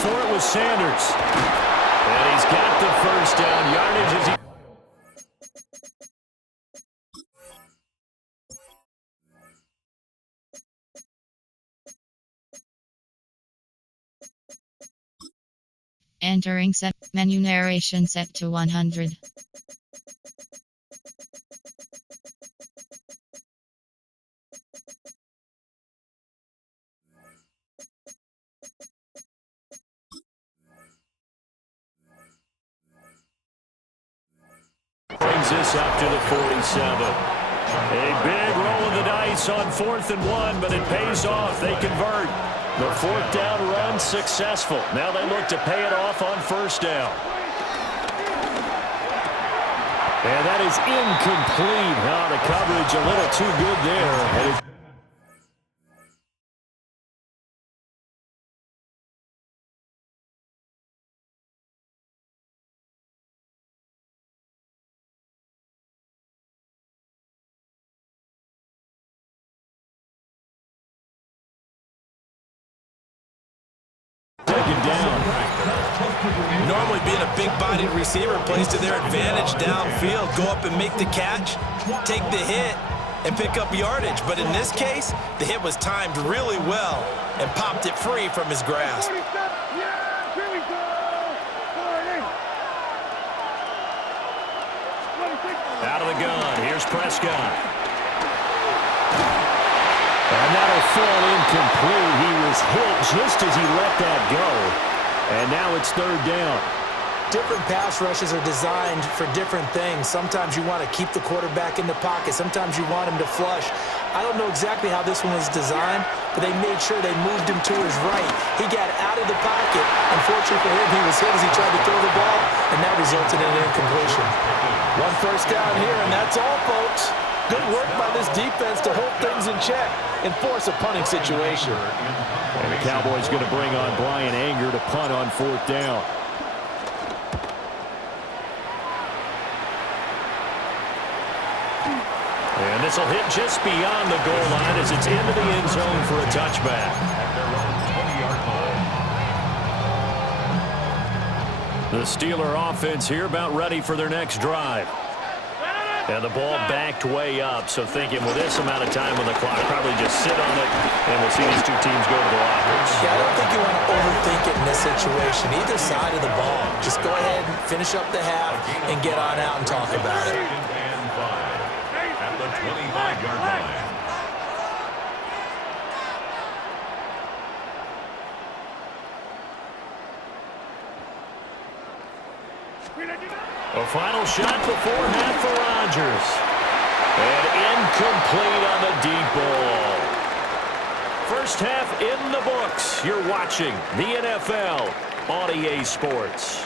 for it was Sanders. And he's got the first down yardage as he... Entering set menu narration set to 100. Brings this up to the 47. A big roll of the dice on 4th and 1, but it pays off. They convert. The 4th down run successful. Now they look to pay it off on 1st down. And that is incomplete. The coverage a little too good there. Down. Normally being a big-bodied receiver plays to their advantage downfield. Go up and make the catch, take the hit, and pick up yardage. But in this case, the hit was timed really well and popped it free from his grasp. Out of the gun. Here's Prescott. And that'll fall incomplete. He was hit just as he let that go. And now it's 3rd down. Different pass rushes are designed for different things. Sometimes you want to keep the quarterback in the pocket. Sometimes you want him to flush. I don't know exactly how this one was designed, but they made sure they moved him to his right. He got out of the pocket. Unfortunately for him, he was hit as he tried to throw the ball, and that resulted in an incompletion. 1 first down here, and that's all, folks. Good work by this defense to hold things in check and force a punting situation. And the Cowboys going to bring on Brian Anger to punt on 4th down. And this will hit just beyond the goal line as it's into the end zone for a touchback. The Steeler offense here about ready for their next drive. And the ball backed way up, so thinking with this amount of time on the clock, probably just sit on it, and we'll see these two teams go to the lockers. Yeah, I don't think you want to overthink it in this situation. Either side of the ball. Just go ahead and finish up the half and get on out and talk about it. At the 25-yard line. A final shot before half for Rodgers. And incomplete on the deep ball. First half in the books. You're watching the NFL on EA Sports.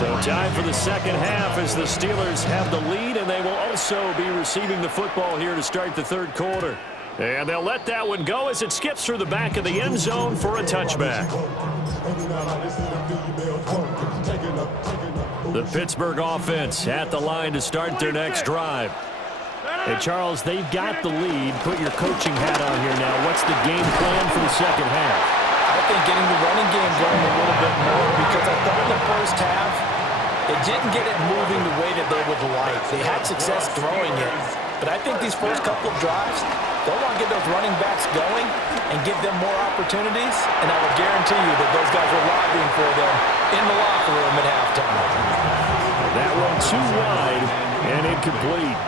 So time for the second half as the Steelers have the lead, and they will also be receiving the football here to start the 3rd quarter. And they'll let that one go as it skips through the back of the end zone for a touchback. The Pittsburgh offense at the line to start their next drive. Hey, Charles, they've got the lead. Put your coaching hat on here now. What's the game plan for the second half? I think getting the running game going a little bit more, because I thought in the first half, it didn't get it moving the way that they would like. They had success throwing it. But I think these first couple of drives, they'll want to get those running backs going and give them more opportunities, and I will guarantee you that those guys are lobbying for them in the locker room at halftime. That one too wide and incomplete.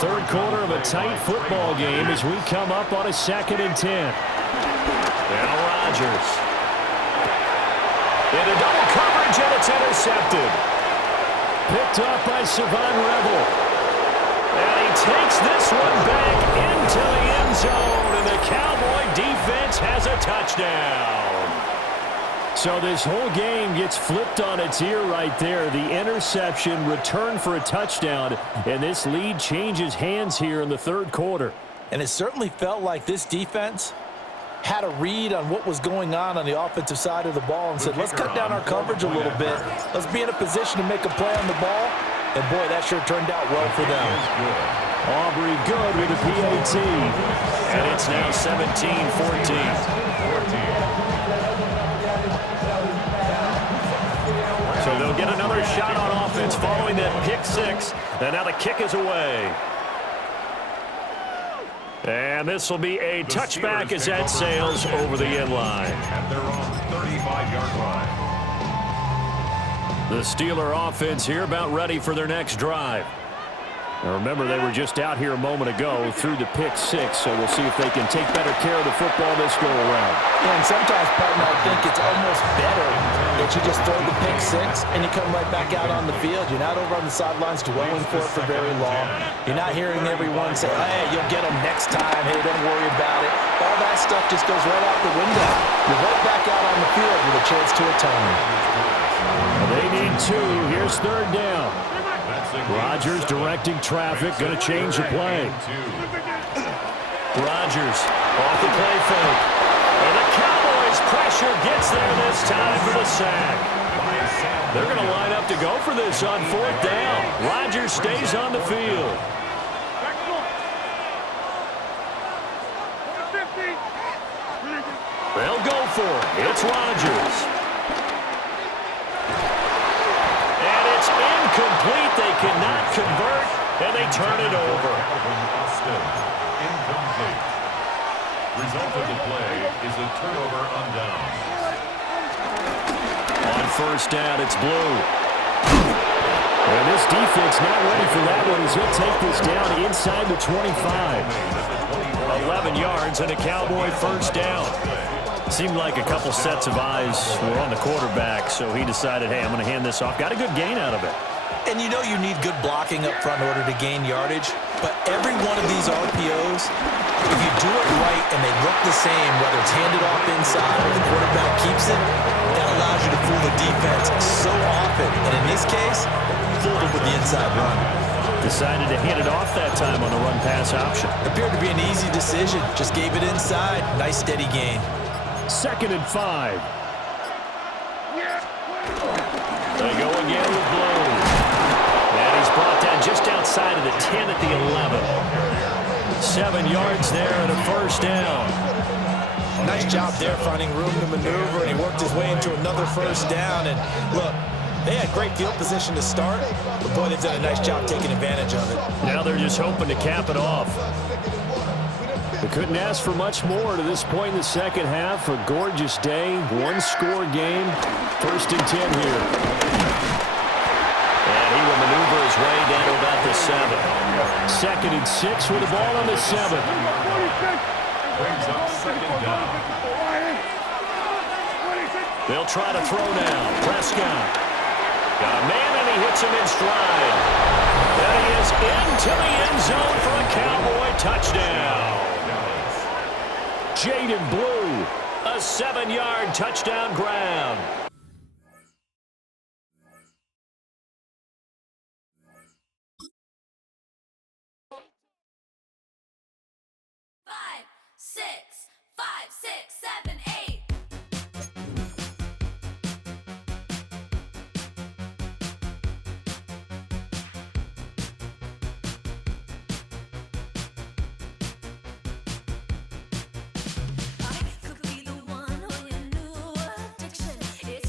3rd quarter of a tight football game as we come up on a 2nd and 10. Now Rodgers. Into double coverage, and it's intercepted. Picked up by Savon Rebel. And he takes this one back into the end zone, and the Cowboy defense has a touchdown. So this whole game gets flipped on its ear right there. The interception, return for a touchdown, and this lead changes hands here in the 3rd quarter. And it certainly felt like this defense had a read on what was going on the offensive side of the ball and said, let's cut down our coverage a little bit. Let's be in a position to make a play on the ball. And, boy, that sure turned out well for them. Aubrey good with the PAT. And it's now 17-14. So they'll get another shot on offense following that pick six. And now the kick is away. And this will be a touchback as that sails over the end line. At their own 35-yard line. The Steeler offense here about ready for their next drive. Now remember, they were just out here a moment ago through the pick six, so we'll see if they can take better care of the football this go around. Yeah, and sometimes, partner, I think it's almost better that you just throw the pick six and you come right back out on the field. You're not over on the sidelines dwelling for it for very long. You're not hearing everyone say, hey, you'll get them next time. Hey, don't worry about it. All that stuff just goes right out the window. You're right back out on the field with a chance to atone. They need two. Here's third down. Rodgers directing traffic, going to change the play. Rodgers off the play fake. And the Cowboys pressure gets there this time for the sack. They're going to line up to go for this on fourth down. Rodgers stays on the field. They'll go for it. It's Rodgers. Incomplete. They cannot convert, and they turn it over. Incomplete. Result of the play is a turnover on downs. On first down, it's Blue. And this defense not ready for that one as he'll take this down inside the 25. 11 yards and a Cowboy first down. Seemed like a couple sets of eyes were on the quarterback, so he decided, hey, I'm going to hand this off. Got a good gain out of it. And you know you need good blocking up front in order to gain yardage, but every one of these RPOs, if you do it right and they look the same, whether it's handed off inside or the quarterback keeps it, that allows you to fool the defense so often. And in this case, fooled them with the inside run. Decided to hand it off that time on the run-pass option. Appeared to be an easy decision. Just gave it inside. Nice, steady gain. 2nd and 5. They go again with Blue. And he's brought down just outside of the 10 at the 11. 7 yards there and a first down. Nice job there finding room to maneuver, and he worked his way into another first down. And look, they had great field position to start, but boy, they've done a nice job taking advantage of it. Now they're just hoping to cap it off. They couldn't ask for much more to this point in the second half. A gorgeous day, one-score game. 1st and 10 here. And he will maneuver his way down to about the 7. 2nd and 6 with the ball on the 7. Brings up 2nd down. They'll try to throw now. Prescott. Got a man, and he hits him in stride. And he is into the end zone for a Cowboy touchdown. Jaden Blue, a 7-yard touchdown grab. Five, six, 7, 8. Could be the one on your new addiction. It's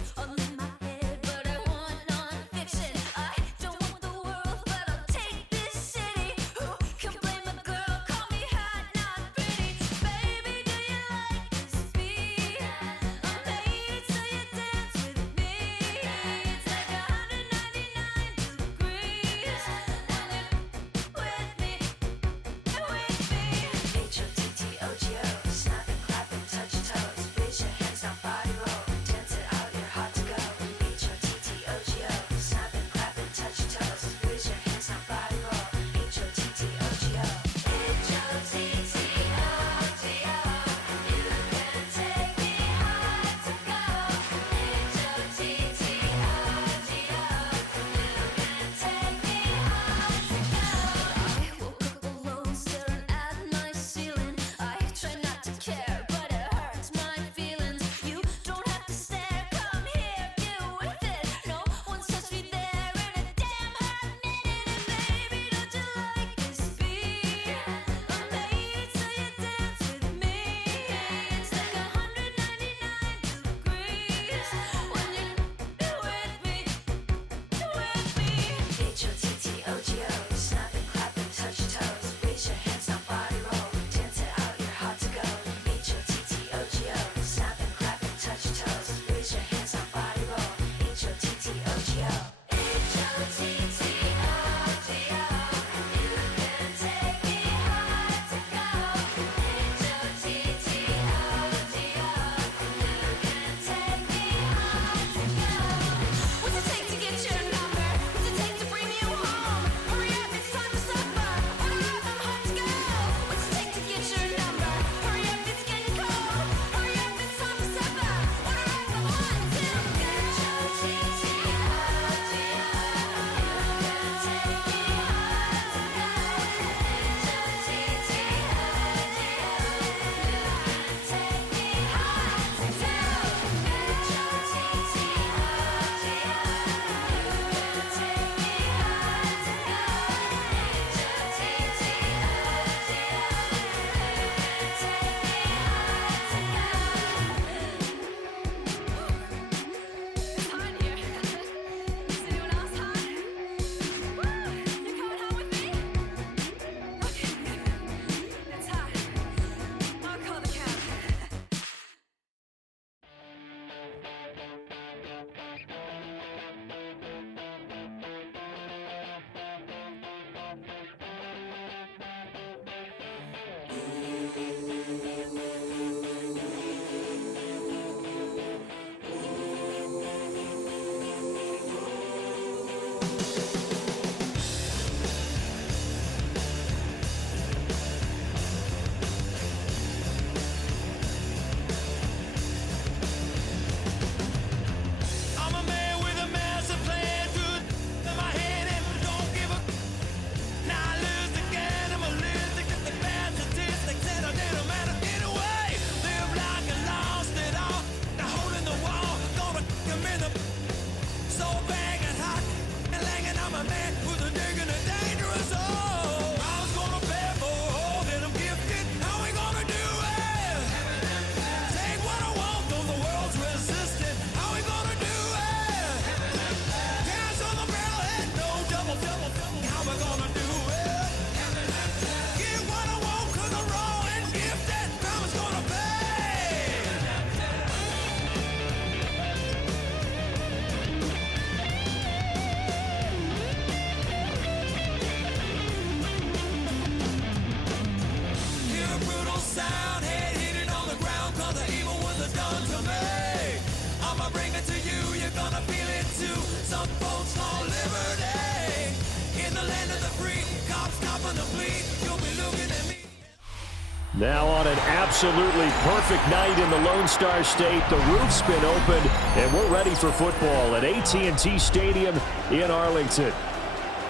Now on an absolutely perfect night in the Lone Star State, the roof's been opened, and we're ready for football at AT&T Stadium in Arlington.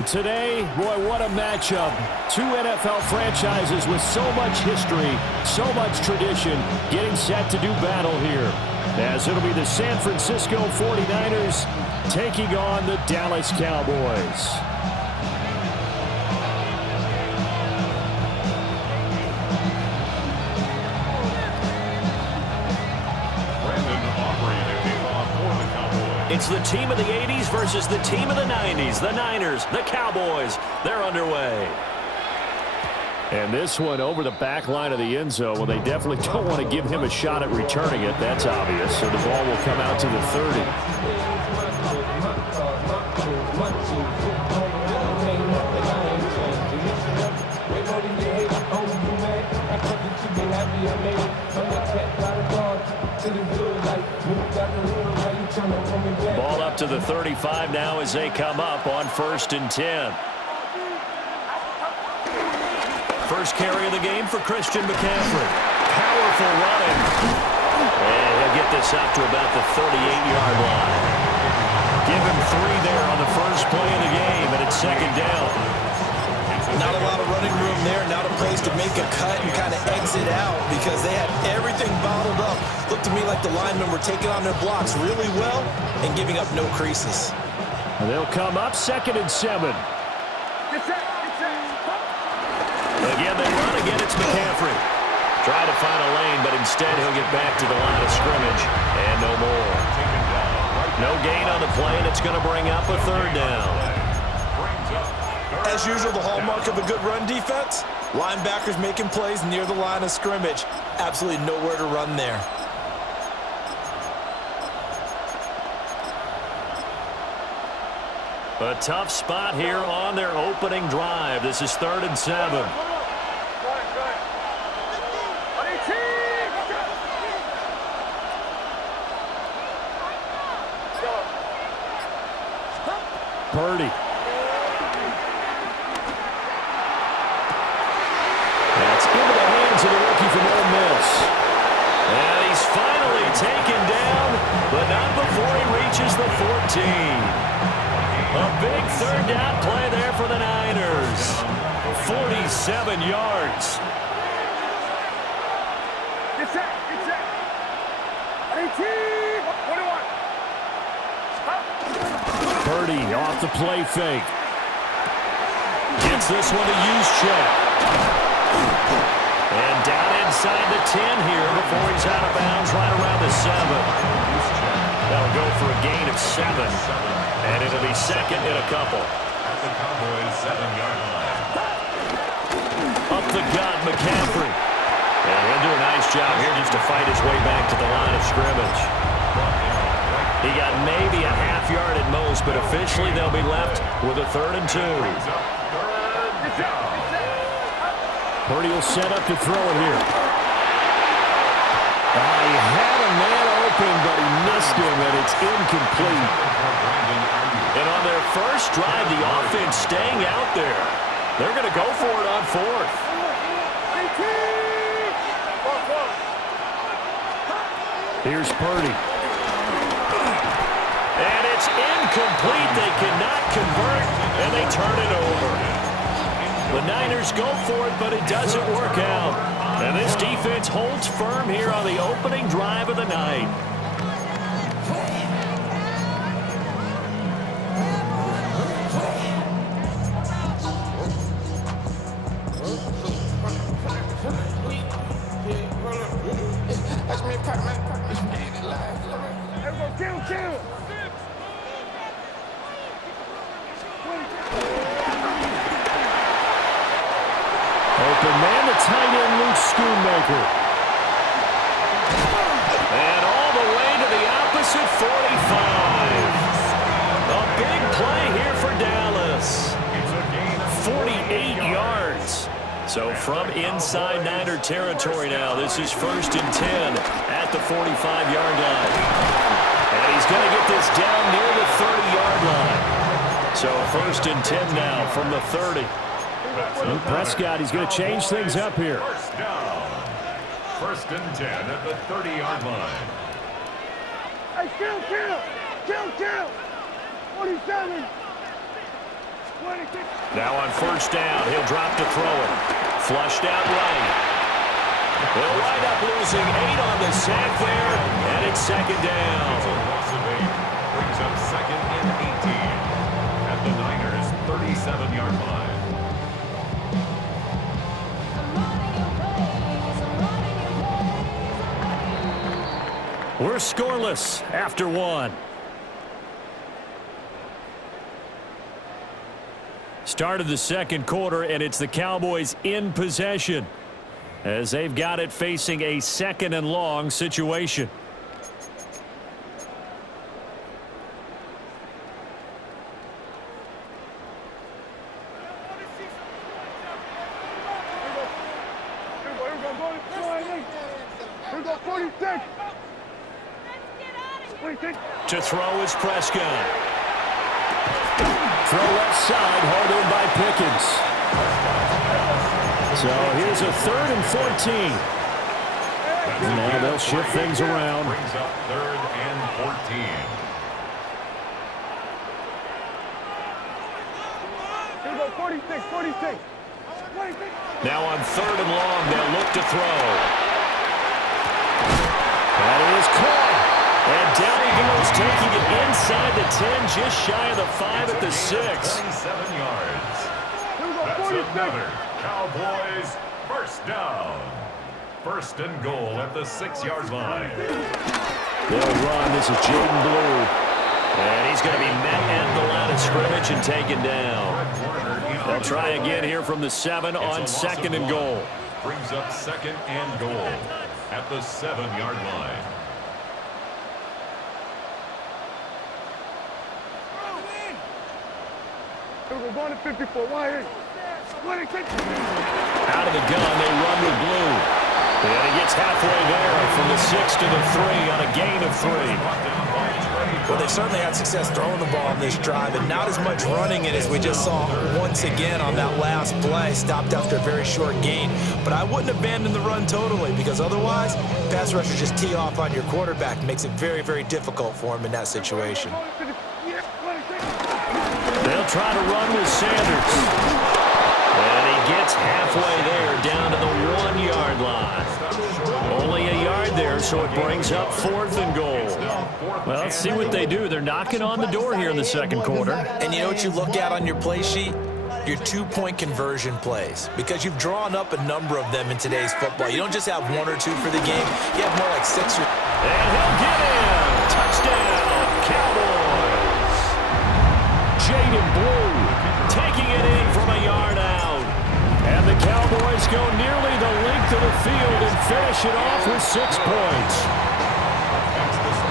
Today, boy, what a matchup. Two NFL franchises with so much history, so much tradition, getting set to do battle here, as it'll be the San Francisco 49ers taking on the Dallas Cowboys. It's the team of the 80s versus the team of the 90s. The Niners, the Cowboys, they're underway. And this one over the back line of the end zone. Well, they definitely don't want to give him a shot at returning it. That's obvious. So the ball will come out to the 30. Ball up to the 35 now as they come up on 1st and 10. First carry of the game for Christian McCaffrey. Powerful running. And he'll get this up to about the 38-yard line. Give him 3 there on the first play of the game, and it's 2nd down. Not a lot of running room there. Not a place to make a cut and kind of exit out because they had everything bottled up. Looked to me like the linemen were taking on their blocks really well and giving up no creases. And they'll come up 2nd and 7. Again, they run again. It's McCaffrey. Try to find a lane, but instead he'll get back to the line of scrimmage and no more. No gain on the play, and it's going to bring up a 3rd down. As usual, the hallmark of a good run defense, linebackers making plays near the line of scrimmage. Absolutely nowhere to run there. A tough spot here on their opening drive. This is 3rd and 7. Purdy. That's into the hands of the rookie from Ole Miss. And he's finally taken down, but not before he reaches the 14. A big 3rd down play there for the Niners. 47 yards. Purdy off the play fake. Gets this one to Juszczyk. And down inside the 10 here before he's out of bounds right around the 7. That'll go for a gain of 7. And it'll be 2nd and a couple. At the Cowboys' 7-yard line. Up the gut, McCaffrey. And he'll do a nice job here just to fight his way back to the line of scrimmage. He got maybe a half yard at most, but officially they'll be left with a 3rd and 2. Purdy will set up to throw it here. He had a man open, but he missed him, and it's incomplete. And on their first drive, the offense staying out there. They're going to go for it on fourth. Here's Purdy. And it's incomplete. They cannot convert, and they turn it over. The Niners go for it, but it doesn't work out. And this defense holds firm here on the opening drive of the night. Open man, the tight end, Luke Schoonmaker. And all the way to the opposite 45. A big play here for Dallas. 48 yards. So from inside Niner territory now, this is 1st and 10 at the 45-yard line. And he's going to get this down near the 30-yard line. So 1st and 10 now from the 30. And Prescott, he's going to change things up here. First down. 1st and 10 at the 30-yard line. Hey, kill! 47. 26. Now on 1st down, he'll drop to throw it. Flushed out right. They'll wind up losing 8 on the sack there, and it's 2nd down. It's a loss of 8. Brings up 2nd and 18 at the Niners' 37-yard line. We're scoreless after 1. Start of the 2nd quarter, and it's the Cowboys in possession as they've got it facing a 2nd and long situation. To throw is Prescott. Throw left side, hauled in by Pickens. So here's a 3rd and 14. Now they'll shift things around. Brings up 3rd and 14. Here we go, 46. Now on 3rd and long, they'll look to throw. That is caught. And down he goes, taking it inside the 10, just shy of the 5 at the 6. 27 yards. That's another Cowboys first down. 1st and goal at the 6-yard line. They'll run. This is Jaden Blue. And he's going to be met at the line of scrimmage and taken down. They'll try again here from the 7 on 2nd and goal. Brings up 2nd and goal at the 7-yard line. We're going to 54. Why? Out of the gun, they run with Blue. And he gets halfway there from the 6 to the 3 on a gain of 3. Well, they've certainly had success throwing the ball on this drive, and not as much running it as we just saw once again on that last play. Stopped after a very short gain. But I wouldn't abandon the run totally, because otherwise, pass rushers just tee off on your quarterback. Makes it very, very difficult for him in that situation. They'll try to run with Sanders. And he gets halfway there down to the 1-yard line. Only a yard there, so it brings up 4th and goal. Well, let's see what they do. They're knocking on the door here in the 2nd quarter. And you know what you look at on your play sheet? Your 2-point conversion plays, because you've drawn up a number of them in today's football. You don't just have 1 or 2 for the game. You have more like 6 or... And he'll get in. Touchdown, Cowboys. Jaden Blue taking it in from a yard out. And the Cowboys go nearly the length of the field and finish it off with 6 points.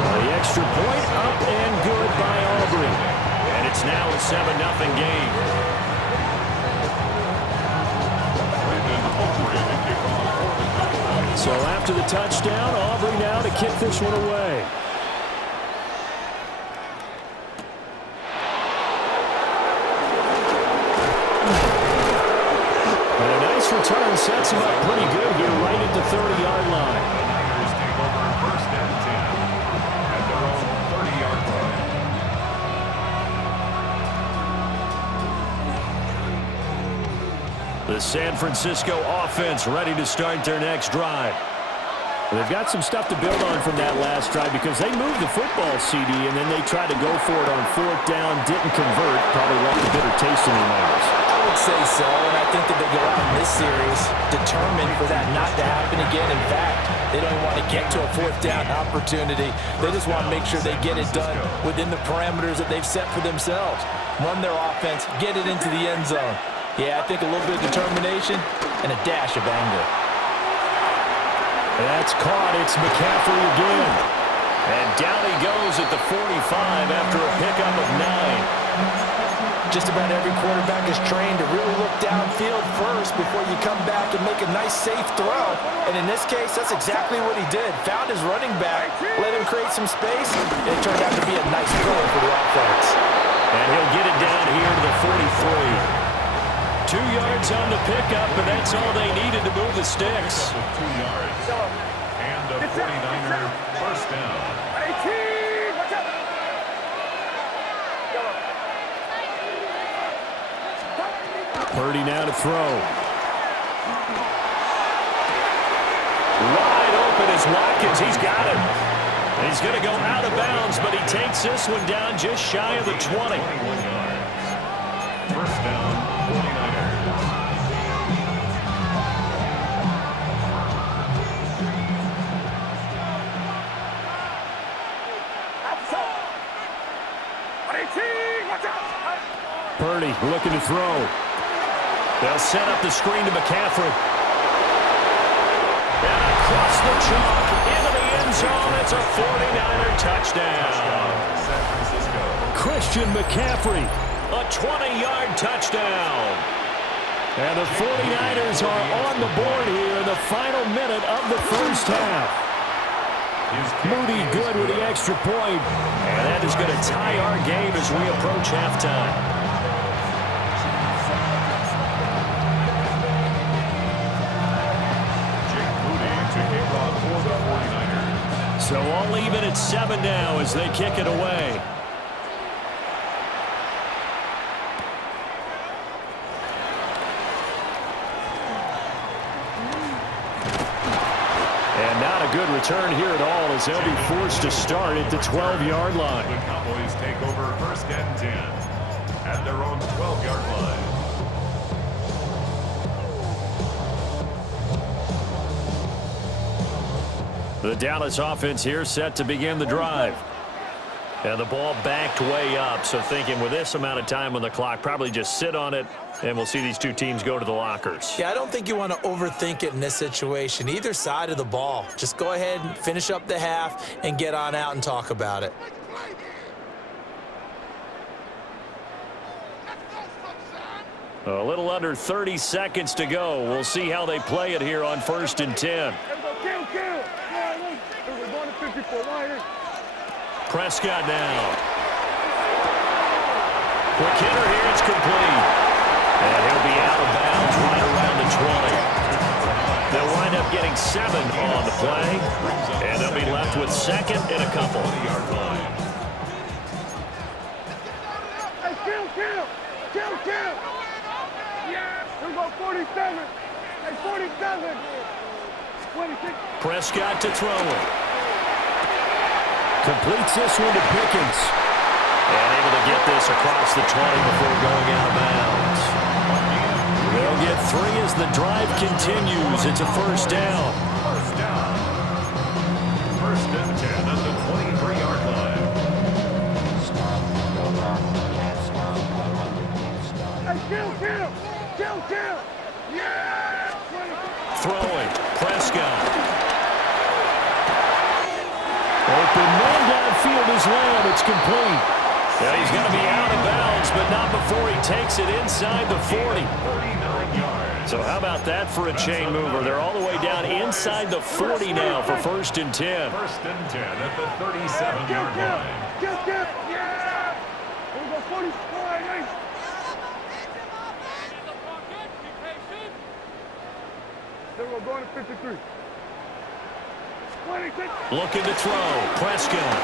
The extra point up and good by Aubrey. And it's now a 7-0 game. after the touchdown. Aubrey now to kick this one away. And a nice return sets him up pretty good here right at the 30-yard line. The Niners take over first and 10 at their own 30-yard line. The San Francisco offense ready to start their next drive. They've got some stuff to build on from that last drive because they moved the football, CD, and then they tried to go for it on fourth down, didn't convert, probably left a bitter taste in their mouths. I would say so, and I think that they go out in this series determined for that not to happen again. In fact, they don't want to get to a fourth down opportunity. They just want to make sure they get it done within the parameters that they've set for themselves. Run their offense, get it into the end zone. Yeah, I think a little bit of determination and a dash of anger. That's caught. It's McCaffrey again. And down he goes at the 45 after a pickup of 9. Just about every quarterback is trained to really look downfield first before you come back and make a nice, safe throw. And in this case, that's exactly what he did. Found his running back, let him create some space, and it turned out to be a nice throw for the offense. And he'll get it down here to the 43. 2 yards on the pickup, and that's all they needed to move the sticks. 2 yards. And a 49er first down. 18, watch out. Purdy now to throw. Wide open is Watkins. He's got it. And he's going to go out of bounds, but he takes this one down just shy of the 20. 21 yards. First down, 49ers. Purdy looking to throw. They'll set up the screen to McCaffrey. And across the chalk into the end zone. It's a 49er touchdown. San Francisco. Christian McCaffrey, a 20-yard touchdown. And the 49ers are on the board here in the final minute of the first half. Moody good with the extra point. And that is going to tie our game as we approach halftime. So all even at 7 now as they kick it away. And not a good return here at all as they'll be forced to start at the 12-yard line. The Cowboys take over first and 10 at their own 12-yard line. The Dallas offense here set to begin the drive. And the ball backed way up, so thinking with this amount of time on the clock, probably just sit on it, and we'll see these two teams go to the lockers. Yeah, I don't think you want to overthink it in this situation. Either side of the ball. Just go ahead and finish up the half and get on out and talk about it. A little under 30 seconds to go. We'll see how they play it here on first and 10. Prescott now. Quick hitter here, it's complete. And he'll be out of bounds right around the 20. They'll wind up getting 7 on the play. And they'll be left with second and a couple. Hey, kill. Yeah, here we go, 47. Hey, 47. 26. Prescott to throw it. Completes this one to Pickens. And able to get this across the 20 before going out of bounds. They'll get 3 as the drive continues. It's a first down. First down. First and 10 at the 23-yard line. Hey, kill. Yeah. Throwing. Prescott. Open man downfield is Lamb. It's complete. Yeah, he's going to be out of bounds, but not before he takes it inside the 40. 39 yards. So how about that for a chain mover? They're all the way down inside the 40 now for 1st and 10. 1st and 10 at the 37-yard line. Yeah! Here we go, 40. All right, nice. There we go, going to 53. 26. Looking to throw. Prescott.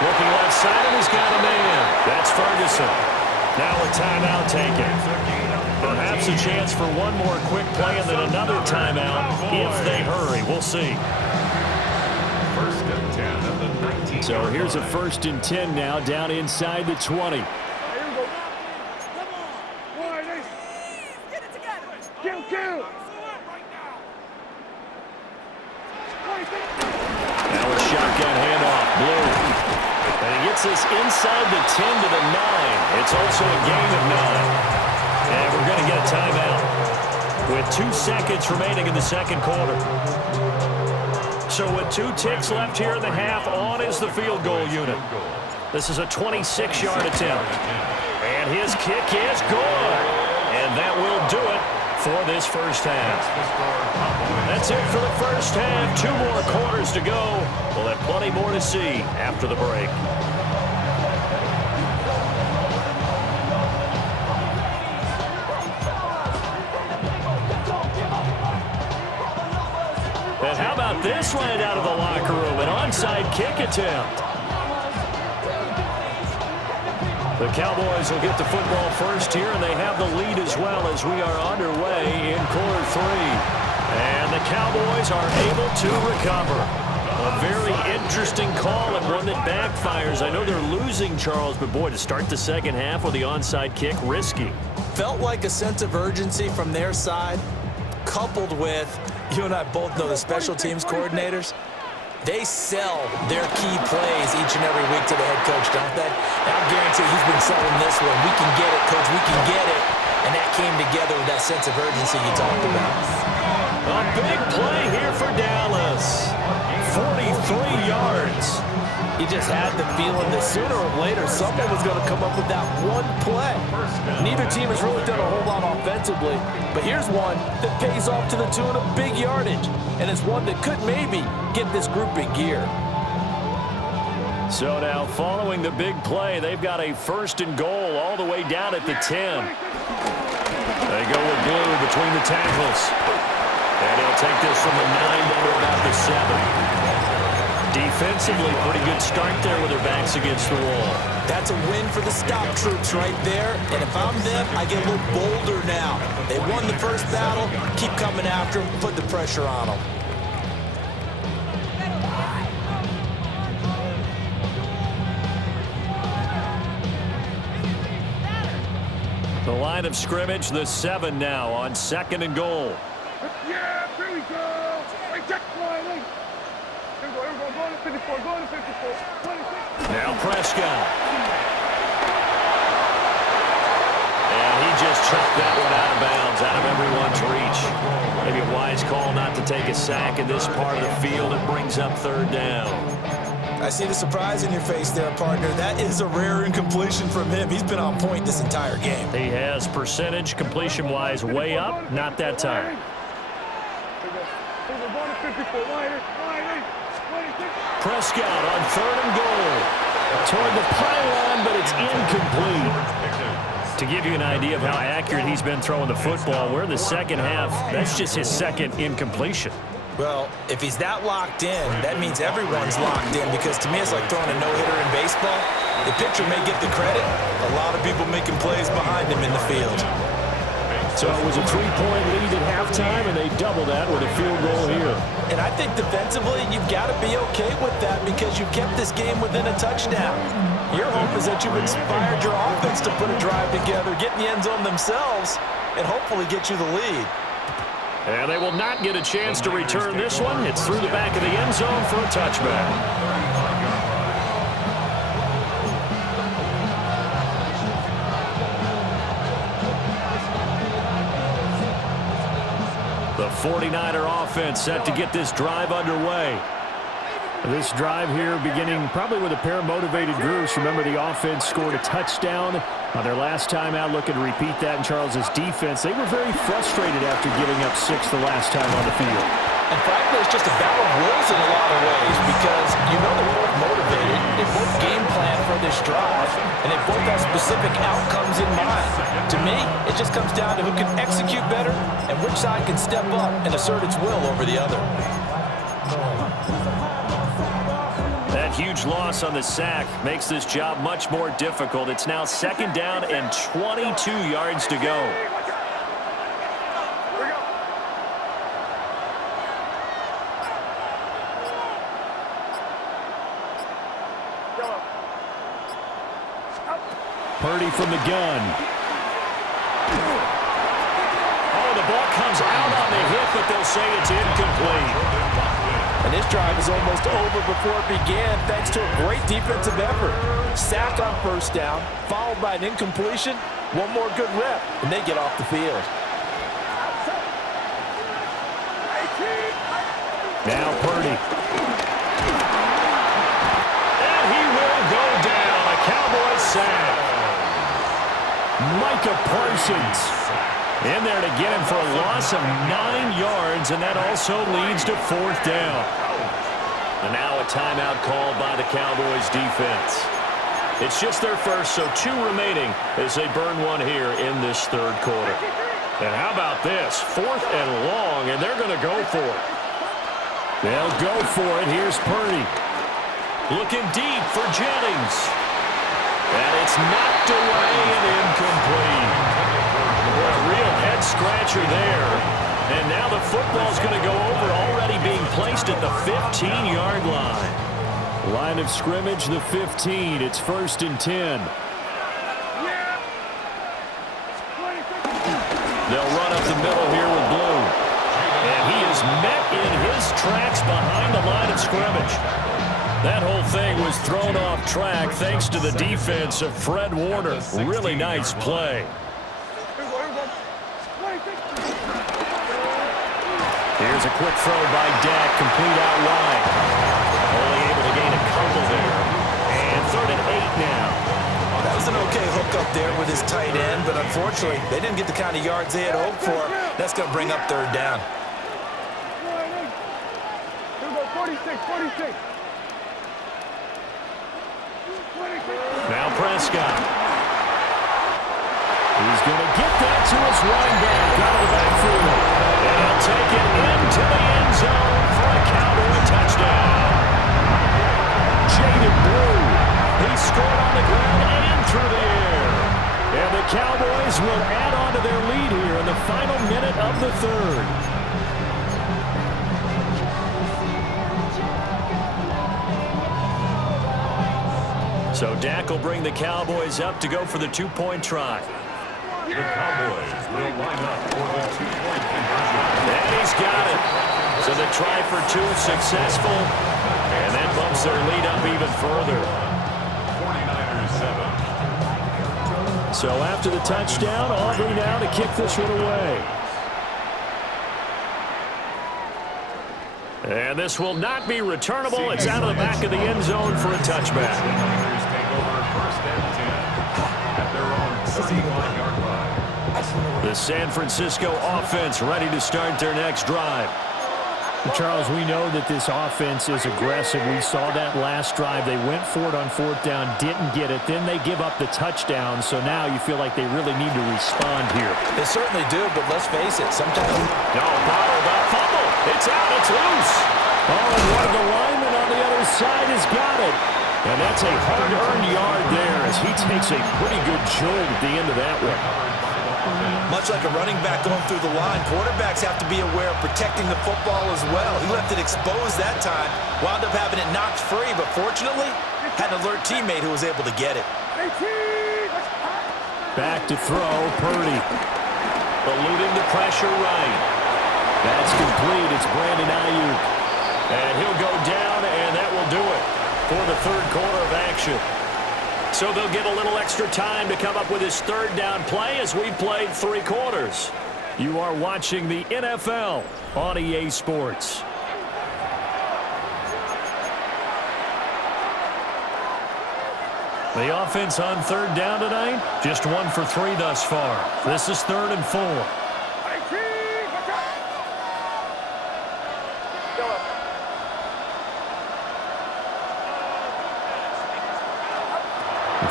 Looking left side, and he's got a man. That's Ferguson. Now a timeout taken. Perhaps a chance for one more quick play and then another timeout if they hurry. We'll see. 1st and 10 at the 19. So here's a 1st and 10 now down inside the 20. Here we go. Come on. All right, nice. Get it together. Kill. Now a shotgun handoff. Blue. And he gets this inside the 10 to the 9. It's also a gain of 9. And we're going to get a timeout with 2 seconds remaining in the second quarter. So with 2 ticks left here in the half, on is the field goal unit. This is a 26-yard attempt. And his kick is good. And that will do it for this first half. That's it for the first half. 2 more quarters to go. We'll have plenty more to see after the break. And how about this right out of the locker room? An onside kick attempt. The Cowboys will get the football first here, and they have the lead as well as we are underway in quarter 3. And the Cowboys are able to recover. A very interesting call and one that backfires. I know they're losing, Charles, but boy, to start the second half with the onside kick, risky. Felt like a sense of urgency from their side, coupled with, you and I both know the special teams coordinators, they sell their key plays each and every week to the head coach, don't they? And I guarantee he's been selling this one. We can get it, coach, we can get it. And that came together with that sense of urgency you talked about. A big play here for Dallas. 43 yards. You just had the feeling that sooner or later someone was going to come up with that one play. Neither team has really done a whole lot offensively, but here's one that pays off to the tune of big yardage, and it's one that could maybe get this group in gear. So now following the big play, they've got a 1st and goal all the way down at the 10. They go with Blue between the tackles. And he'll take this from the 9 down to about the 7. Defensively, pretty good start there with their backs against the wall. That's a win for the stop troops right there. And if I'm them, I get a little bolder now. They won the first battle. Keep coming after them. Put the pressure on them. The line of scrimmage, the 7 now on 2nd and goal. Yeah, here we go. Hey, check line. Here we go. Going to 54. Going to 54. 26. Now Prescott. And he just chucked that one out of bounds, out of everyone's reach. Maybe a wise call not to take a sack in this part of the field. It brings up 3rd down. I see the surprise in your face there, partner. That is a rare incompletion from him. He's been on point this entire game. He has percentage completion-wise way up. Not that time. Prescott on 3rd and goal. Toward the pylon, but it's incomplete. To give you an idea of how accurate he's been throwing the football, we're in the second half. That's just his 2nd incompletion. Well, if he's that locked in, that means everyone's locked in, because to me it's like throwing a no-hitter in baseball. The pitcher may get the credit. A lot of people making plays behind him in the field. So it was a 3-point lead at halftime, and they double that with a field goal here. And I think defensively, you've got to be okay with that, because you've kept this game within a touchdown. Your hope is that you've inspired your offense to put a drive together, get in the end zone themselves, and hopefully get you the lead. And they will not get a chance to return this one. It's through the back of the end zone for a touchback. The 49er offense set to get this drive underway. This drive here beginning probably with a pair of motivated groups. Remember, the offense scored a touchdown on their last time out, looking to repeat that in Charles's defense. They were very frustrated after giving up 6 the last time on the field. And frankly, it's just a battle of wills in a lot of ways because you know they're both motivated. They both game plan for this drive, and they both have specific outcomes in mind. To me, it just comes down to who can execute better and which side can step up and assert its will over the other. That huge loss on the sack makes this job much more difficult. It's now 2nd down and 22 yards to go. Purdy from the gun. Oh, the ball comes out on the hit, but they'll say it's incomplete. And this drive is almost over before it began thanks to a great defensive effort. Sack on 1st down, followed by an incompletion. One more good rep, and they get off the field. Now Purdy. And he will go down. A Cowboys sack. Micah Parsons in there to get him for a loss of 9 yards, and that also leads to 4th down. And now a timeout called by the Cowboys defense. It's just their first, so 2 remaining as they burn one here in this 3rd quarter. And how about this? 4th and long, and they're going to go for it. They'll go for it. Here's Purdy. Looking deep for Jennings. And it's knocked away and incomplete. What a real head-scratcher there. And now the football's going to go over, already being placed at the 15-yard line. Line of scrimmage, the 15. It's 1st and 10. They'll run up the middle here with Blue. And he is met in his tracks behind the line of scrimmage. That whole thing was thrown off track thanks to the defense of Fred Warner. Really nice play. Here's a quick throw by Dak, complete out wide. Only able to gain a couple there. And 3rd and 8 now. That was an okay hook up there with his tight end, but unfortunately, they didn't get the kind of yards they had hoped for. That's going to bring up 3rd down. 46. Now Prescott. He's going to get that to his running back out of the backfield. And he'll take it into the end zone for a Cowboy touchdown. Jaden Blue. He scored on the ground and through the air. And the Cowboys will add on to their lead here in the final minute of the 3rd. So Dak will bring the Cowboys up to go for the 2-point try. The Cowboys will line up for the 2-point conversion. And he's got it. So the try for 2 successful. And that bumps their lead up even further. 49ers 7. So after the touchdown, Aubrey now to kick this one away. And this will not be returnable. It's out of the back of the end zone for a touchback. Niners take over 1st and 10 at their own 35-yard line. The San Francisco offense ready to start their next drive. Charles, we know that this offense is aggressive. We saw that last drive. They went for it on 4th down, didn't get it. Then they give up the touchdown. So now you feel like they really need to respond here. They certainly do, but let's face it, sometimes... No, bottled up, fumble. It's out, it's loose. Oh, and one of the linemen on the other side has got it. And that's a hard-earned yard there as he takes a pretty good jolt at the end of that one. Much like a running back going through the line, quarterbacks have to be aware of protecting the football as well. He left it exposed that time, wound up having it knocked free, but fortunately, had an alert teammate who was able to get it. Back to throw, Purdy. Eluding the pressure right. That's complete. It's Brandon Ayuk. And he'll go down, and that will do it for the 3rd quarter of action. So they'll get a little extra time to come up with his 3rd down play as we've played 3 quarters. You are watching the NFL on EA Sports. The offense on third down tonight, just 1 for 3 thus far. This is 3rd and 4.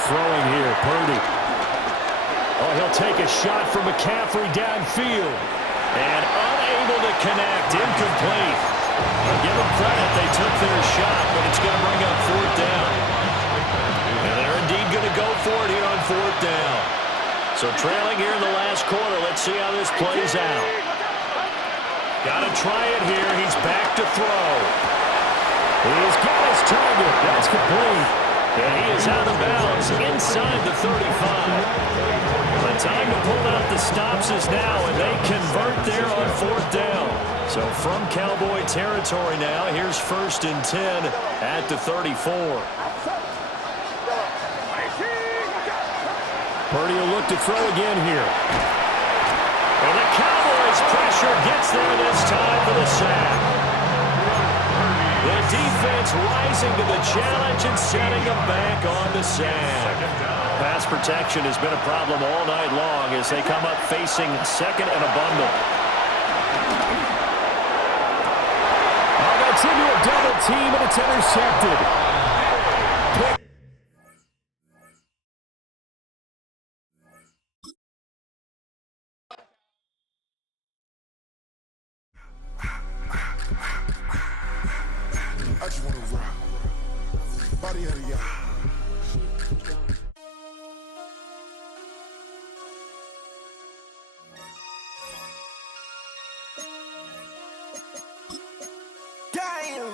Throwing here, Purdy. Oh, he'll take a shot from McCaffrey downfield. And unable to connect, incomplete. Well, give them credit, they took their shot, but it's going to bring up 4th down. And they're indeed going to go for it here on 4th down. So trailing here in the last quarter, let's see how this plays out. Got to try it here, he's back to throw. He's got his target, that's complete. And he is out of bounds inside the 35. The time to pull out the stops is now, and they convert there on 4th down. So from Cowboy territory now, here's 1st and 10 at the 34. Purdy will look to throw again here. And the Cowboys' pressure gets there this time for the sack. The defense rising to the challenge and setting them back on the sand. Pass protection has been a problem all night long as they come up facing 2nd and a bundle. Oh, that's into a double team, and it's intercepted. I just wanna rock. Body out of y'all. Damn.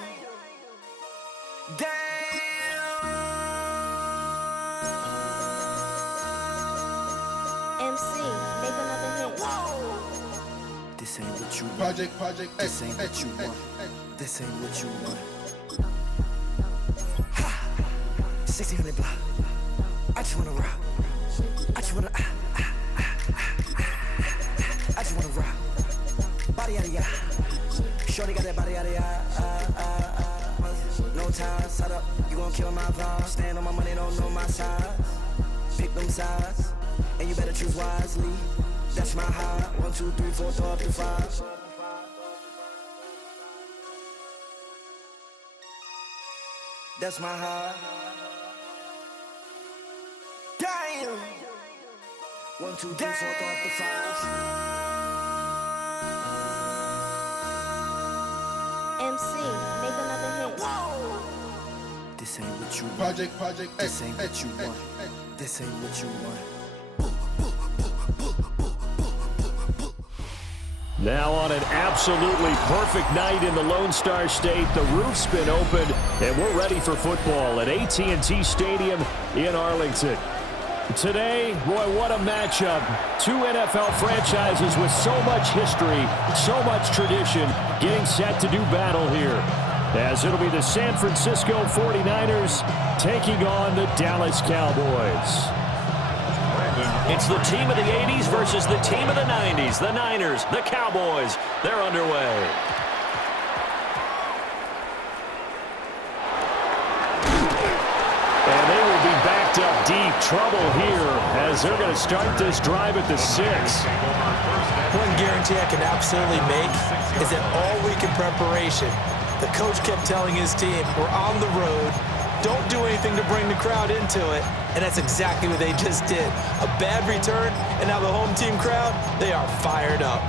MC, make another hit. This ain't what you want. Project, This ain't what you want. This ain't what you want. 1600 block. I just wanna rock. I just wanna. I just wanna rock. Body out of ya. Shorty got that body out of ya. No time, set up. You gon' kill my vibe. Stand on my money, don't know my size. Pick them sides, and you better choose wisely. That's my high. 1, 2, 3, 4, throw up to 5. That's my high. Damn. 1, 2, 3, 4, throw up to 5. MC, make another hit. This ain't what you want. Project, This ain't what you want. This ain't what you want. Now on an absolutely perfect night in the Lone Star State, the roof's been opened, and we're ready for football at AT&T Stadium in Arlington. Today, Roy, what a matchup. 2 NFL franchises with so much history, so much tradition, getting set to do battle here. As it'll be the San Francisco 49ers taking on the Dallas Cowboys. It's the team of the 80s versus the team of the 90s. The Niners, the Cowboys, they're underway. And they will be backed up deep. Trouble here as they're going to start this drive at the 6. One guarantee I can absolutely make is that all week in preparation, the coach kept telling his team, we're on the road, don't do anything to bring the crowd into it, and that's exactly what they just did. A bad return, and now the home team crowd, they are fired up.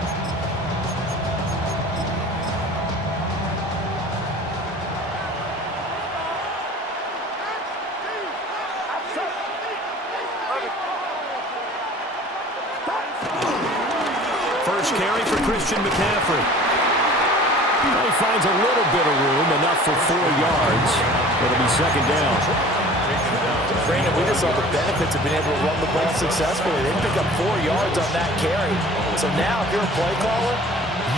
First carry for Christian McCaffrey. He finds a little bit of room, enough for 4 yards. It'll be 2nd down. Brandon, we just saw the benefits of being able to run the ball successfully. They pick up 4 yards on that carry. So now, if you're a play caller,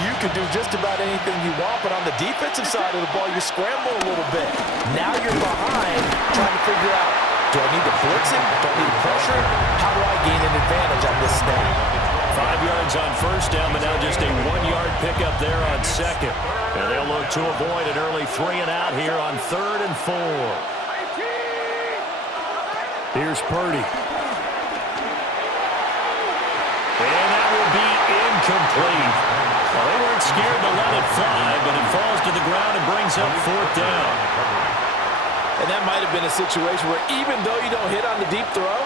you can do just about anything you want, but on the defensive side of the ball, you're scrambling a little bit. Now you're behind, trying to figure out, do I need to blitz him? Do I need to pressure? How do I gain an advantage on this snap? 5 yards on first down, but now just a 1-yard pickup there on 2nd. And they'll look to avoid an early 3 and out here on 3rd and 4. Here's Purdy. And that will be incomplete. Well, they weren't scared to let it fly, but it falls to the ground and brings up 4th down. And that might have been a situation where even though you don't hit on the deep throw,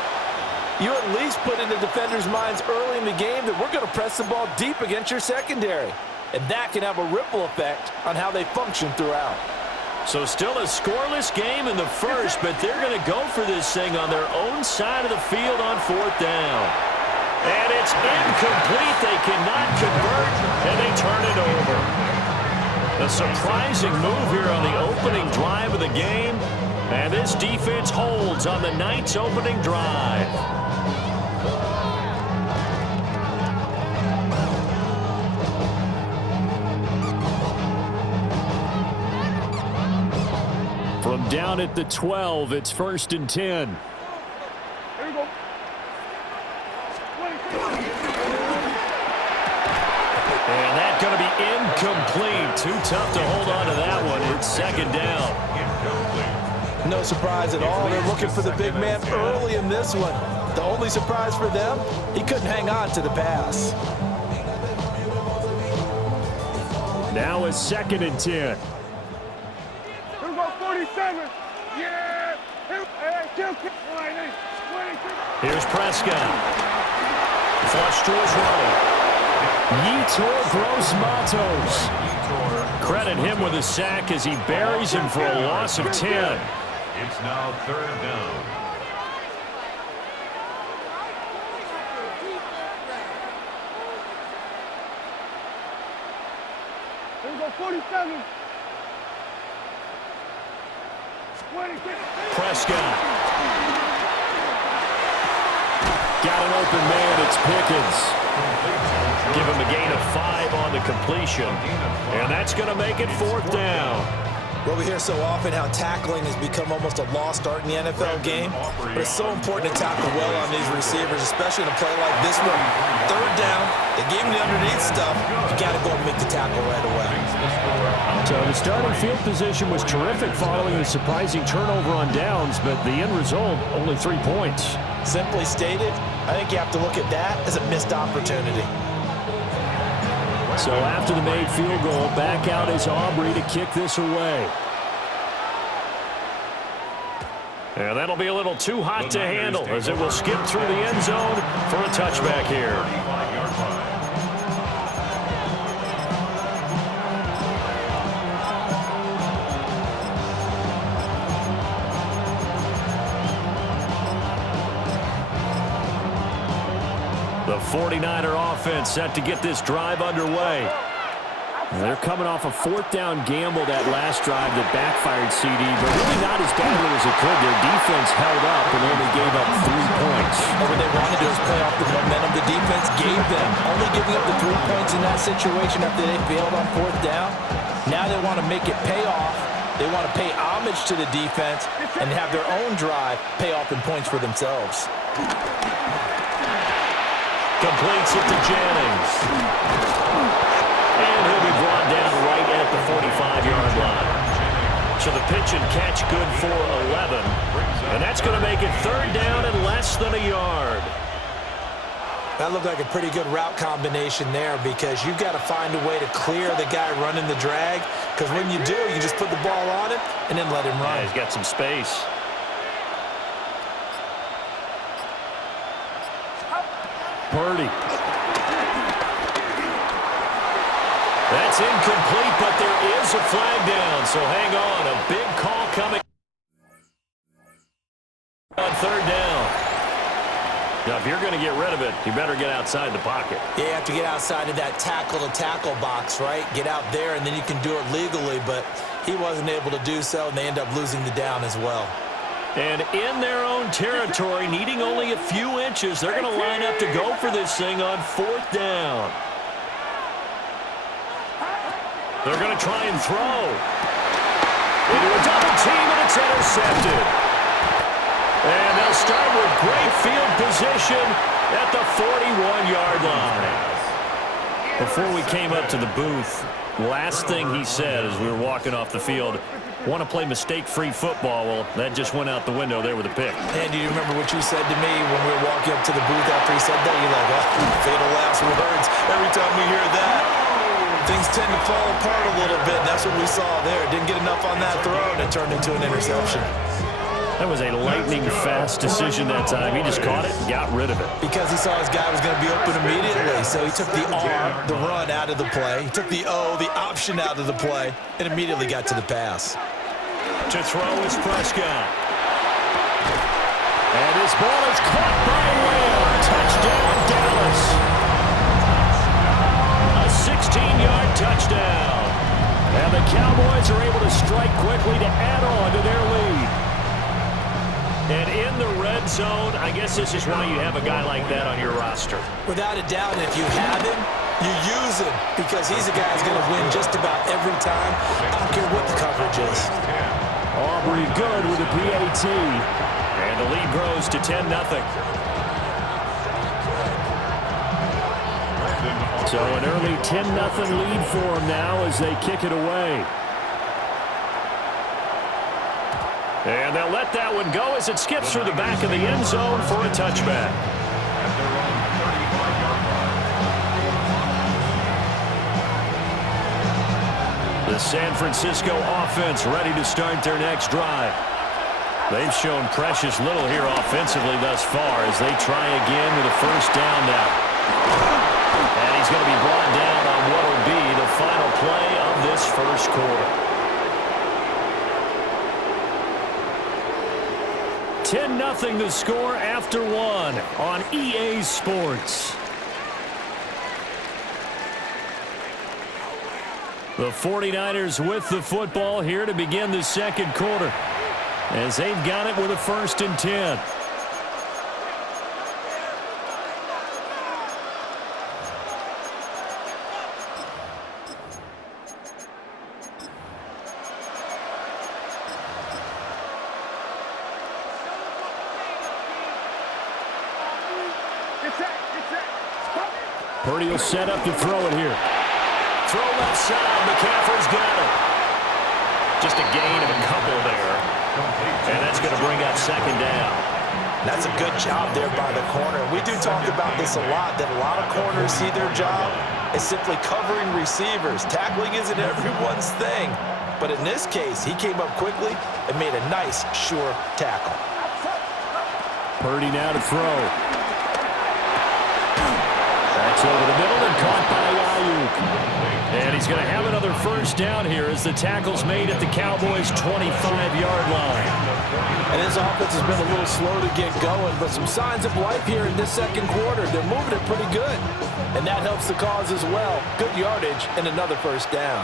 you at least put in the defenders' minds early in the game that we're going to press the ball deep against your secondary. And that can have a ripple effect on how they function throughout. So still a scoreless game in the first, but they're going to go for this thing on their own side of the field on 4th down. And it's incomplete. They cannot convert, and they turn it over. A surprising move here on the opening drive of the game, and this defense holds on the Knights' opening drive. From down at the 12, it's 1st and 10. Here we go. And that's going to be incomplete. Too tough to hold on to that one. It's 2nd down. No surprise at all. They're looking for the big man early in this one. The only surprise for them, he couldn't hang on to the pass. Now it's 2nd and 10. Here we go, 47. Yeah. Here's Prescott. Flush to his right. Yetur Gross-Matos. Credit him with a sack as he buries him for a loss of 10. It's now 3rd down. Here we go, 47. Prescott. Got an open man. It's Pickens. Give him a gain of 5 on the completion. And that's going to make it 4th down. Well, we hear so often how tackling has become almost a lost art in the NFL game. But it's so important to tackle well on these receivers, especially in a play like this one. 3rd down, they gave him the underneath stuff. You got to go and make the tackle right away. So the starting field position was terrific following the surprising turnover on downs, but the end result, only 3 points. Simply stated, I think you have to look at that as a missed opportunity. So after the made field goal, back out is Aubrey to kick this away. And that'll be a little too hot to handle as it will skip through the end zone for a touchback here. The 49er offense set to get this drive underway. And they're coming off a 4th down gamble that last drive that backfired CD, but really not as badly as it could. Their defense held up and only gave up 3 points. And what they wanted to do is play off the momentum the defense gave them. Only giving up the 3 points in that situation after they failed on 4th down. Now they want to make it pay off. They want to pay homage to the defense and have their own drive pay off in points for themselves. Completes it to Jennings. And he'll be brought down right at the 45-yard line. So the pitch and catch good for 11. And that's going to make it 3rd down and less than a yard. That looked like a pretty good route combination there because you've got to find a way to clear the guy running the drag. Because when you do, you just put the ball on him and then let him run. Yeah, he's got some space. Purdy. That's incomplete, but there is a flag down, so hang on. A big call coming on 3rd down. Now, if you're going to get rid of it, you better get outside the pocket. Yeah, you have to get outside of that tackle-to-tackle box, right? Get out there, and then you can do it legally, but he wasn't able to do so, and they end up losing the down as well. And in their own territory, needing only a few inches, they're going to line up to go for this thing on 4th down. They're going to try and throw. Into a double team, and it's intercepted. And they'll start with great field position at the 41-yard line. Before we came up to the booth, last thing he said as we were walking off the field, want to play mistake-free football. Well, that just went out the window there with a pick. And do you remember what you said to me when we were walking up to the booth after he said that? You're like, oh, fatal last words. Every time we hear that, things tend to fall apart a little bit. That's what we saw there. Didn't get enough on that throw, and it turned into an interception. That was a lightning-fast decision that time. He just caught it and got rid of it. Because he saw his guy was going to be open immediately, so he took the R, the run, out of the play. He took the O, the option, out of the play, and immediately got to the pass. To throw is Prescott. And his ball is caught by Lamb. Touchdown, Dallas. A 16-yard touchdown. And the Cowboys are able to strike quickly to add on to their lead. And in the red zone, I guess this is why you have a guy like that on your roster. Without a doubt, if you have him, you use him because he's a guy who's going to win just about every time. I don't care what the coverage is. Aubrey good with a PAT. And the lead grows to 10-0. So an early 10-0 lead for them now as they kick it away. And they'll let that one go as it skips through the back of the end zone for a touchback. The San Francisco offense ready to start their next drive. They've shown precious little here offensively thus far as they try again with a first down now. And he's going to be brought down on what will be the final play of this first quarter. 10-0 the score after one on EA Sports. The 49ers with the football here to begin the second quarter as they've got it with a 1st and 10. Purdy will set up to throw it here. Throw left side. McCaffrey's got it. Just a gain of a couple there. And that's going to bring up 2nd down. That's a good job there by the corner. We do talk about this a lot, that a lot of corners see their job as simply covering receivers. Tackling isn't everyone's thing. But in this case, he came up quickly and made a nice, sure tackle. Purdy now to throw. That's over the middle and caught by Ayuk. And he's going to have another first down here as the tackle's made at the Cowboys' 25-yard line. And his offense has been a little slow to get going, but some signs of life here in this second quarter. They're moving it pretty good. And that helps the cause as well. Good yardage and another first down.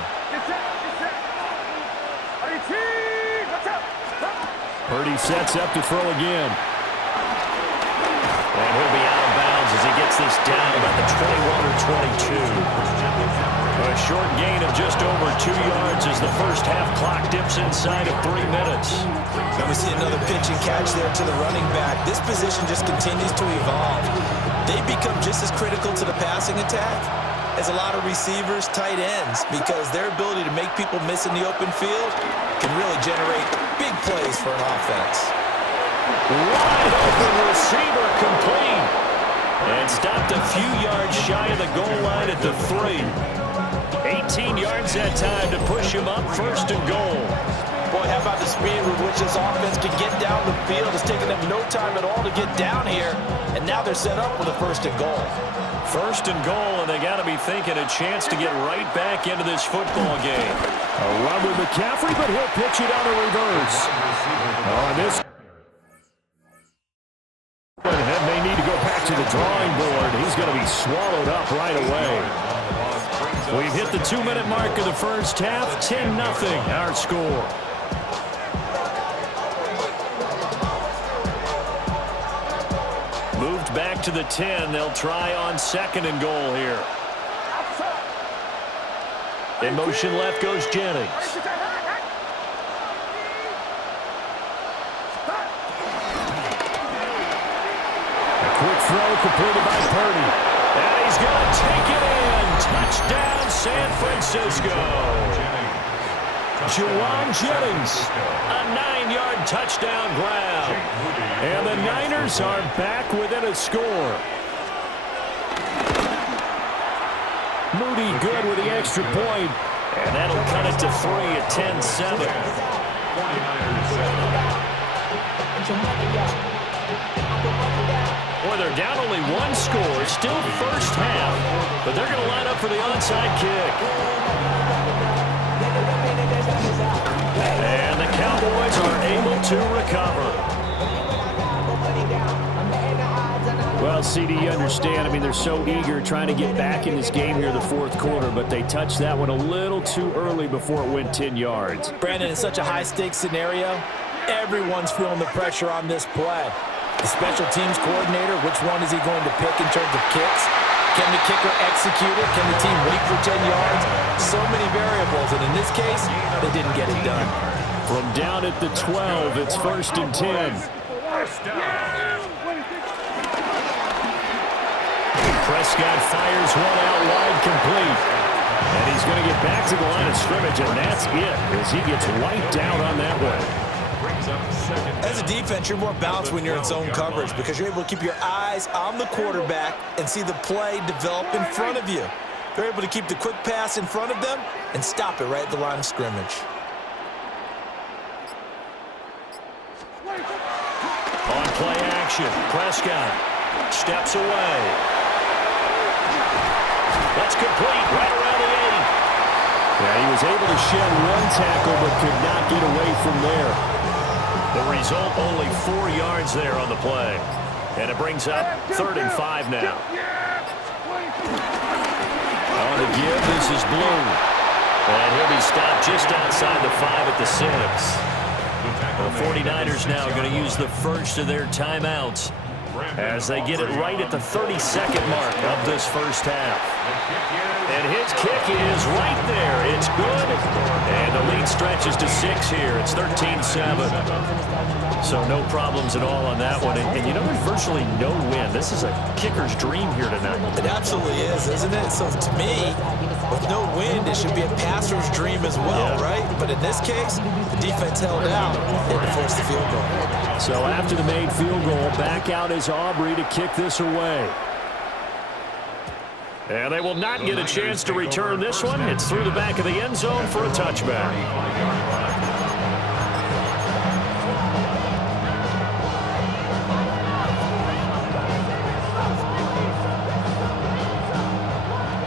Purdy sets up to throw again. And he'll be out of bounds as he gets this down about the 21 or 22. A short gain of just over 2 yards as the first half clock dips inside of 3 minutes. And we see another pitch and catch there to the running back. This position just continues to evolve. They become just as critical to the passing attack as a lot of receivers, tight ends, because their ability to make people miss in the open field can really generate big plays for an offense. Wide open receiver complete. And stopped a few yards shy of the goal line at the 3. 18 yards that time to push him up 1st and goal. Boy, how about the speed with which this offense can get down the field? It's taken them no time at all to get down here. And now they're set up with a 1st and goal. 1st and goal, and they got to be thinking a chance to get right back into this football game. A run with McCaffrey, but he'll pitch it on a reverse. On this and may need to go back to the drawing board. He's going to be swallowed up right away. We've hit the 2-minute mark of the first half. 10-0 our score. Moved back to the 10. They'll try on 2nd and goal here. In motion left goes Jennings. Quick throw completed by Purdy. And he's going to take it in. Touchdown, San Francisco. Juwan Jennings, a 9-yard touchdown grab. And the Niners are back within a score. Moody good with the extra point. And that'll cut it to 3 at 10-7. 49ers 7. Boy, they're down only one score. Still first half. But they're going to line up for the onside kick. And the Cowboys are able to recover. Well, CD, you understand. I mean, they're so eager trying to get back in this game here in the fourth quarter, but they touched that one a little too early before it went 10 yards. Brandon, in such a high-stakes scenario, everyone's feeling the pressure on this play. The special teams coordinator, which one is he going to pick in terms of kicks? Can the kicker execute it? Can the team wait for 10 yards? So many variables, and in this case, they didn't get it done. From down at the 12, it's 1st and 10. First down. Prescott fires one out wide complete. And he's going to get back to the line of scrimmage, and that's it as he gets wiped out on that one. Brings up second down. As a defense, you're more balanced when you're in zone coverage because you're able to keep your eyes on the quarterback and see the play develop in front of you. They're able to keep the quick pass in front of them and stop it right at the line of scrimmage. On play action, Prescott steps away. That's complete right around the 8. Yeah, he was able to shed one tackle but could not get away from there. The result, only 4 yards there on the play. And it brings up 3rd and 5 now. On the give, this is Blue. And he'll be stopped just outside the 5 at the 6. The 49ers now going to use the first of their timeouts as they get it right at the 32nd mark of this first half. And his kick is right there. It's good. And the lead stretches to 6 here. It's 13-7. So no problems at all on that one. And you know, there's virtually no win. This is a kicker's dream here tonight. It absolutely is, isn't it? So to me, with no wind, it should be a passer's dream as well, right? But in this case, the defense held out. They had to force the field goal. So after the made field goal, back out is Aubrey to kick this away. And they will not get a chance to return this one. It's through the back of the end zone for a touchback.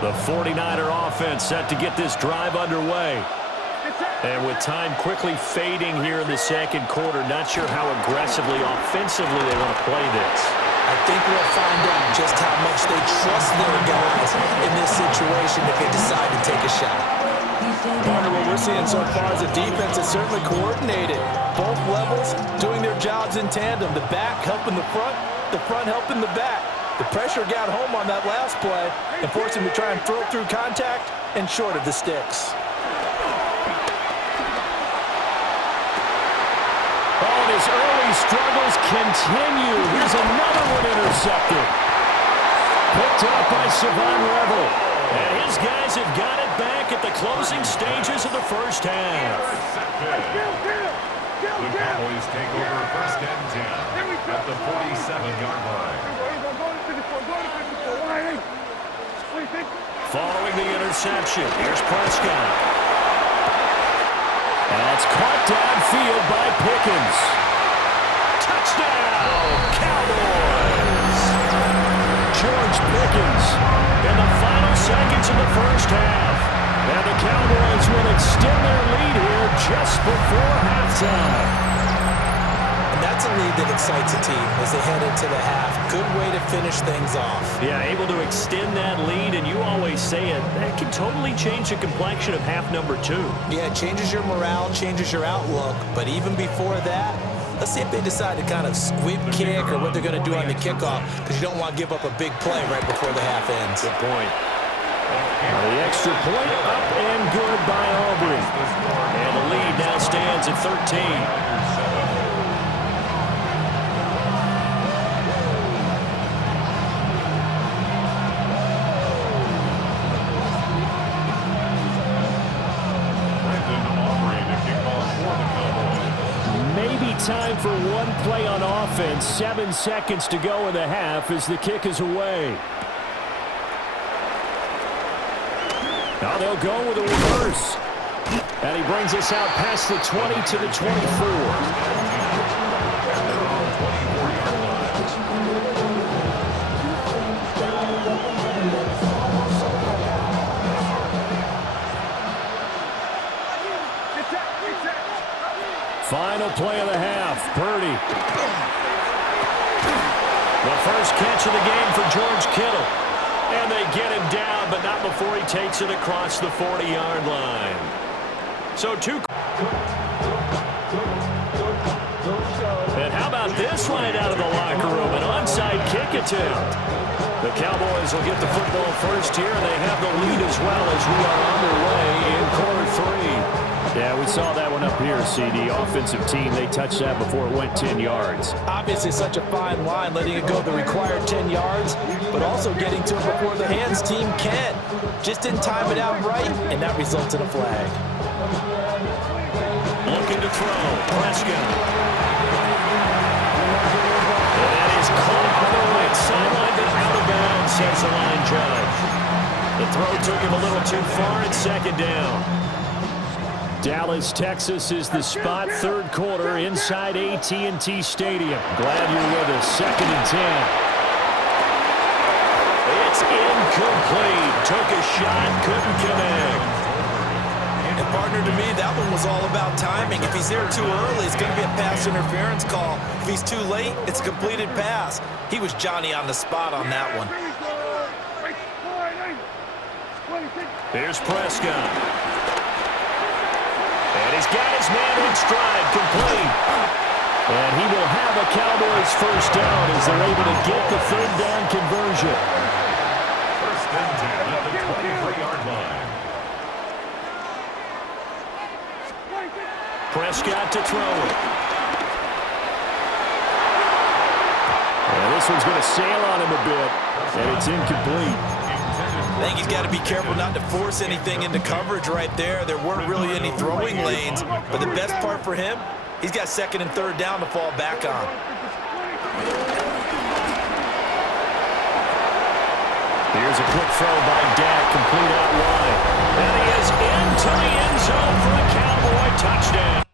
The 49er offense set to get this drive underway. And with time quickly fading here in the second quarter, not sure how aggressively, offensively they want to play this. I think we'll find out just how much they trust their guys in this situation if they decide to take a shot. Partner, what we're seeing so far is the defense is certainly coordinated. Both levels doing their jobs in tandem. The back helping the front helping the back. The pressure got home on that last play and forced him to try and throw through contact and short of the sticks. Oh, and his early struggles continue. Here's another one intercepted. Picked up by Savon Revel. And his guys have got it back at the closing stages of the first half. The Cowboys take over 1st and 10 at the 47-yard line. Following the interception, here's Prescott. And it's caught downfield by Pickens. Touchdown, Cowboys! George Pickens in the final seconds of the first half. And the Cowboys will extend their lead here just before halftime. And that's a lead that excites a team as they head into the half. Good way to finish things off. Yeah, able to extend that lead, and you always say it, that can totally change the complexion of half number 2. Yeah, it changes your morale, changes your outlook. But even before that, let's see if they decide to kind of squib kick or what they're going to do on the kickoff, because you don't want to give up a big play right before the half ends. Good point. The extra point up and good by Aubrey. And the lead now stands at 13. Aubrey time for one play on offense. 7 seconds to go in the half as the kick is away. Now they'll go with a reverse. And he brings us out past the 20 to the 24. Final play of the half. Purdy. The first catch of the game for George Kittle. And they get him down, but not before he takes it across the 40-yard line. So and how about this right out of the locker room? An onside kick attempt. The Cowboys will get the football first here, and they have the lead as well as we are underway in quarter 3. Yeah, we saw that one up here, CD. Offensive team, they touched that before it went 10 yards. Obviously such a fine line, letting it go the required 10 yards, but also getting to it before the hands team can. Just didn't time it out right, and that results in a flag. Looking to throw. Prescott. And that is caught on the right sideline, but out of bounds, says the line judge. The throw took him a little too far at second down. Dallas, Texas is the spot. Third quarter inside AT&T Stadium. Glad you're with us. 2nd and 10. It's incomplete. Took a shot, couldn't connect. And partner, to me, that one was all about timing. If he's there too early, it's going to be a pass interference call. If he's too late, it's a completed pass. He was Johnny on the spot on that one. Here's Prescott. And he's got his man in stride, complete. And he will have a Cowboys first down as they're able to get the third down conversion. First and 10 at the 23-yard line. Prescott to throw it. And this one's going to sail on him a bit, and it's incomplete. I think he's got to be careful not to force anything into coverage right there. There weren't really any throwing lanes, but the best part for him, he's got 2nd and 3rd down to fall back on. Here's a quick throw by Dak, complete out wide. And he is into the end zone for a Cowboy touchdown.